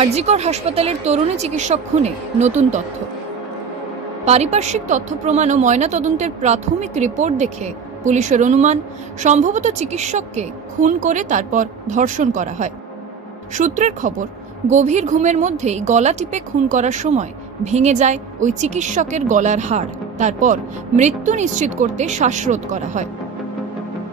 আরজিকর হাসপাতালের তরুণী চিকিৎসক খুনে নতুন তথ্য। পারিপার্শ্বিক তথ্য প্রমাণ ও ময়নাতদন্তের প্রাথমিক রিপোর্ট দেখে পুলিশের অনুমান সম্ভবত চিকিৎসককে খুন করে তারপর ধর্ষণ করা হয়। সূত্রের খবর, গভীর ঘুমের মধ্যেই গলা টিপে খুন করার সময় ভেঙে যায় ওই চিকিৎসকের গলার হাড়। তারপর মৃত্যু নিশ্চিত করতে শ্বাসরোধ করা হয়।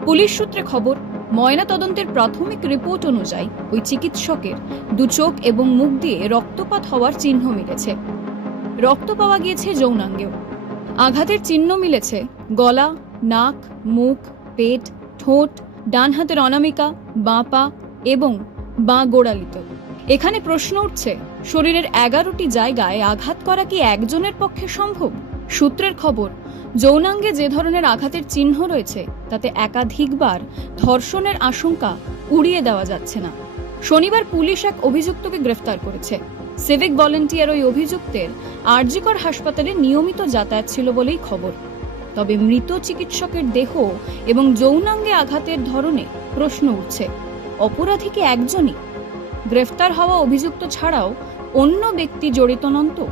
পুলিশ সূত্রে খবর, ময়নাতদন্তের প্রাথমিক রিপোর্ট অনুযায়ী ওই চিকিৎসকের দু চোখ এবং মুখ দিয়ে রক্তপাত হওয়ার চিহ্ন মিলেছে। রক্ত পাওয়া গিয়েছে যৌনাঙ্গেও। আঘাতের চিহ্ন মিলেছে গলা, নাক, মুখ, পেট, ঠোঁট, ডান হাতের অনামিকা, বাঁ পা এবং বাঁ গোড়ালিতে। এখানে প্রশ্ন উঠছে, শরীরের 11টি জায়গায় আঘাত করা কি একজনের পক্ষে সম্ভব? সূত্রের খবর, যৌনাঙ্গে যে ধরনের আঘাতের চিহ্ন রয়েছে তাতে একাধিকবার ধর্ষণের আশঙ্কা উড়িয়ে দেওয়া যাচ্ছে না। শনিবার পুলিশ এক অভিযুক্তকে গ্রেফতার করেছে। সিভিক ভলেন্টিয়ার ওই অভিযুক্তের আরজিকর হাসপাতালে নিয়মিত যাতায়াত ছিল বলেই খবর। তবে মৃত চিকিৎসকের দেহ এবং যৌনাঙ্গে আঘাতের ধরনে প্রশ্ন উঠছে, অপরাধী কি একজনই? গ্রেফতার হওয়া অভিযুক্ত ছাড়াও অন্য ব্যক্তি জড়িত নন তো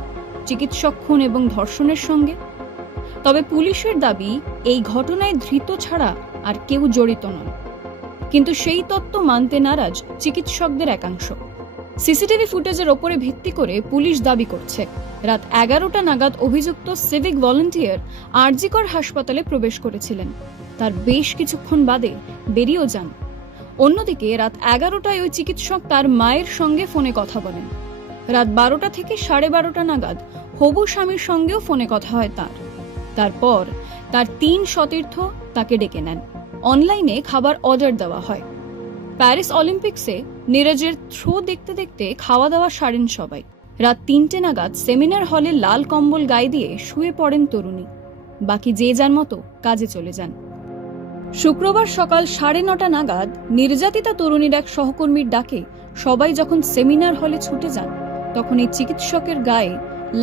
চিকিৎসক খুন এবং ধর্ষণের সঙ্গে? তবে পুলিশের দাবি, এই ঘটনায় ধৃত ছাড়া আর কেউ জড়িত নন। কিন্তু সেই তত্ত্ব মানতে নারাজ চিকিৎসকদের একাংশ। সিসিটিভি ফুটেজের ওপরে ভিত্তি করে পুলিশ দাবি করছে, রাত 11টা নাগাদ অভিযুক্ত সিভিক ভলেন্টিয়ার আরজিকর হাসপাতালে প্রবেশ করেছিলেন। তার বেশ কিছুক্ষণ বাদে বেরিয়েও যান। অন্যদিকে রাত 11টায় ওই চিকিৎসক তার মায়ের সঙ্গে ফোনে কথা বলেন। রাত 12টা থেকে 12:30 নাগাদ হবু স্বামীর সঙ্গেও ফোনে কথা হয় তার। তারপর তার 3 সতীর্থ তাকে ডেকে নেন। অনলাইনে খাবার অর্ডার দেওয়া হয়। প্যারিস অলিম্পিক্সে নীরজের থ্রো দেখতে দেখতে খাওয়া দাওয়া সারেন সবাই। রাত 3টে নাগাদ সেমিনার হলে লাল কম্বল গায়ে দিয়ে শুয়ে পড়েন তরুণী। বাকি যে যার মতো কাজে চলে যান। শুক্রবার সকাল 9:30 নাগাদ নির্যাতিতা তরুণীর এক সহকর্মীর ডাকে সবাই যখন সেমিনার হলে ছুটে যান, তখন এই চিকিৎসকের গায়ে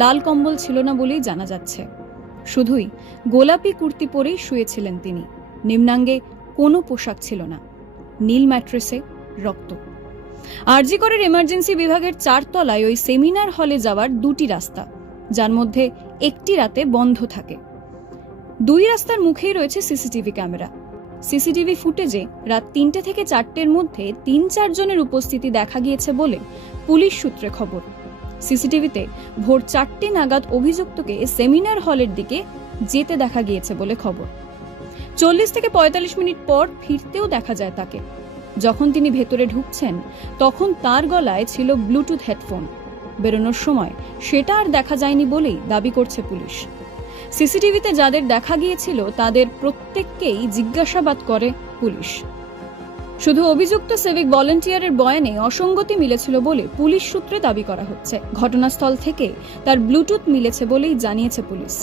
লাল কম্বল ছিল না বলেই জানা যাচ্ছে। শুধুই গোলাপি কুর্তি পরেই শুয়েছিলেন তিনি। নিম্নাঙ্গে কোনো পোশাক ছিল না। নীল ম্যাট্রেসে রক্ত। আরজিকরের এমার্জেন্সি বিভাগের 4 তলায় ওই সেমিনার হলে যাওয়ার 2টি রাস্তা, যার মধ্যে একটি রাতে বন্ধ থাকে। 2 রাস্তার মুখেই রয়েছে সিসিটিভি ক্যামেরা। সিসিটিভি ফুটেজে রাত 3টে থেকে 4টের মধ্যে 3-4 জনের উপস্থিতি দেখা গিয়েছে বলে পুলিশ সূত্রে খবর। সিসিটিভিতে ভোর 4টে নাগাদ অভিযুক্তকে সেমিনার হলের দিকে যেতে দেখা গিয়েছে বলে খবর। 40 থেকে 45 মিনিট পর ফিরতেও দেখা যায় তাকে। যখন তিনি ভেতরে ঢুকছেন, তখন তার গলায় ছিল ব্লুটুথ হেডফোন। বেরোনোর সময় সেটা আর দেখা যায়নি বলেই দাবি করছে পুলিশ। সিসিটিভিতে যাদের দেখা গিয়েছিল তাদের প্রত্যেককেই জিজ্ঞাসাবাদ করে পুলিশ। শুধু অভিযুক্ত সিভিক ভলেন্টিয়ারের বয়ানে অসঙ্গতি মিলেছিল বলে পুলিশ সূত্রে দাবি করা হচ্ছে। ঘটনাস্থল থেকে তার ব্লুটুথ মিলেছে বলেই জানিয়েছে পুলিশ।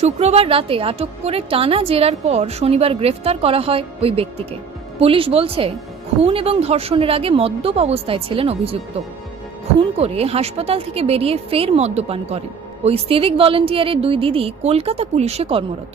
শুক্রবার রাতে আটক করে টানা জেরার পর শনিবার গ্রেফতার করা হয় ওই ব্যক্তিকে। পুলিশ বলছে, খুন এবং ধর্ষণের আগে মদ্যপ অবস্থায় ছিলেন অভিযুক্ত। খুন করে হাসপাতাল থেকে বেরিয়ে ফের মদ্যপান করেন। ওই সিভিক ভলেন্টিয়ারের 2 দিদি কলকাতা পুলিশে কর্মরত।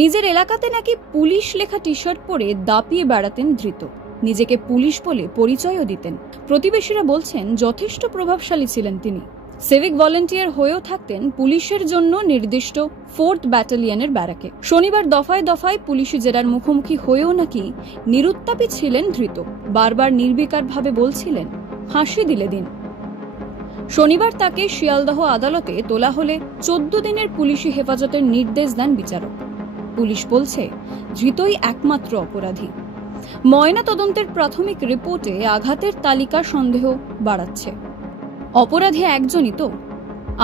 নিজের এলাকাতে নাকি পুলিশ লেখা টি শার্ট পরে দাপিয়ে বেড়াতেন ধৃত। নিজেকে পুলিশ বলে পরিচয়ও দিতেন। প্রতিবেশীরা বলছেন, যথেষ্ট প্রভাবশালী ছিলেন তিনি। সিভিক ভলেন্টিয়ার হয়েও থাকতেন পুলিশের জন্য নির্দিষ্ট 4th ব্যাটালিয়নের ব্যারাকে। শনিবার দফায় দফায় পুলিশি জেরার মুখোমুখি হয়েও নাকি নিরুত্তাপী ছিলেন ধৃত। বারবার নির্বিকারভাবে বলছিলেন, ফাঁসি দিলে দিন। শনিবার তাকে শিয়ালদহ আদালতে তোলা হলে 14 দিনের পুলিশি হেফাজতের নির্দেশ দেন বিচারক। পুলিশ বলছে, ধৃতই একমাত্র অপরাধী। ময়না তদন্তের প্রাথমিক রিপোর্টে আঘাতের তালিকা সন্দেহ বাড়াচ্ছে। অপরাধী একজনই তো?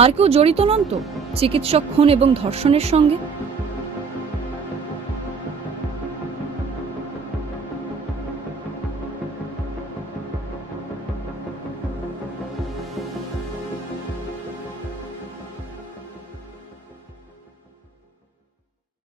আর কেউ জড়িত নন তো চিকিৎসক খুন এবং ধর্ষণের সঙ্গে?